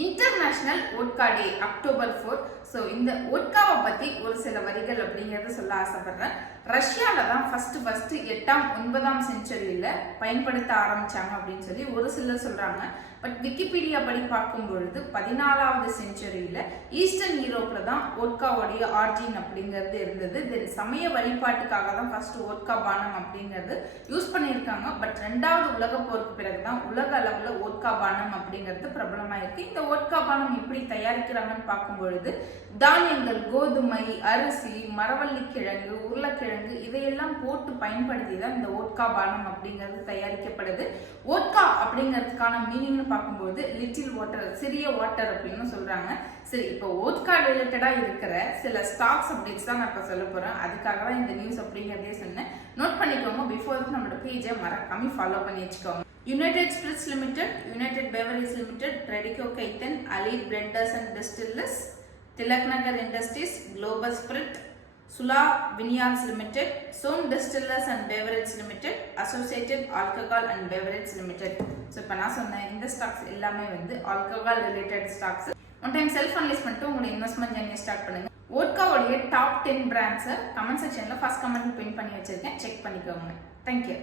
International vodka day October 4. So இந்த ஓட்காவை பற்றி ஒரு சில வரிகள் அப்படிங்கிறத சொல்ல ஆசைப்படுறேன். ரஷ்யாவில் தான் ஃபர்ஸ்ட் 8ஆம் 9ஆம் செஞ்சுரியில் பயன்படுத்த ஆரம்பிச்சாங்க அப்படின்னு சொல்லி ஒரு சிலர் சொல்கிறாங்க. பட் விக்கிபீடியா படி பார்க்கும் பொழுது 14வது செஞ்சுரியில் ஈஸ்டர்ன் யூரோப்பில் தான் ஓட்காவுடைய ஆர்ஜின் அப்படிங்கிறது இருந்தது. தென் சமய வழிபாட்டுக்காக தான் ஃபர்ஸ்ட் ஓட்கா பானம் அப்படிங்கிறது யூஸ் பண்ணியிருக்காங்க. பட் 2வது உலக போருக்கு பிறகு தான் உலக அளவில் ஓட்கா பானம் அப்படிங்கிறது பிரபலமாயிருக்கு. இந்த ஓட்கா பானம் எப்படி தயாரிக்கிறாங்கன்னு பார்க்கும் பொழுது தானியங்கள், கோதுமை, அரிசி, மரவள்ளி கிழங்கு, உருளைக்கிழங்கு இதையெல்லாம் போட்டு பயன்படுத்தி தான் இந்த ஓட்கா பானம் அப்படிங்கிறது தயாரிக்கப்படுது. ஓட்கா அப்படிங்கிறதுக்கான மீனிங்னு பார்க்கும்போது லிட்டில் வாட்டர், சிறிய வாட்டர் அப்படின்னு சொல்றாங்க. சரி, இப்போ ஓட்கா ரிலேட்டடா இருக்கிற சில ஸ்டாக்ஸ் அப்டேட்ஸ் தான் நான் இப்போ சொல்ல போறேன். அதுக்காக தான் இந்த நியூஸ் அப்படிங்கிறதே சொன்னேன். நோட் பண்ணிக்கோங்க. பிஃபோர் நம்மளோட பேஜை மறக்காம ஃபாலோ பண்ணி வச்சுக்கோங்க. United Spirits Limited, United beverage limited, Radico Khaitan, Allied Blenders and Distillers, Tilak Nagar industries, global spirit, Sula vineyards limited, Som distillers and beverage limited, associated alcohol and beverage limited. So இப்போ நான் சொன்ன இந்த ஸ்டாக்ஸ் எல்லாமே வந்து alcohol related stocks. One time self analyse பண்ணிட்டு உங்களோட investment ஜர்னியை start பண்ணுங்க. ஓட்காவுடைய டாப் 10 பிராண்ட்ஸை கமெண்ட் செக்ஷன்ல ஃபர்ஸ்ட் கமெண்ட் பின் பண்ணி வச்சிருக்கேன். செக் பண்ணிக்கோங்க. தேங்க்யூ.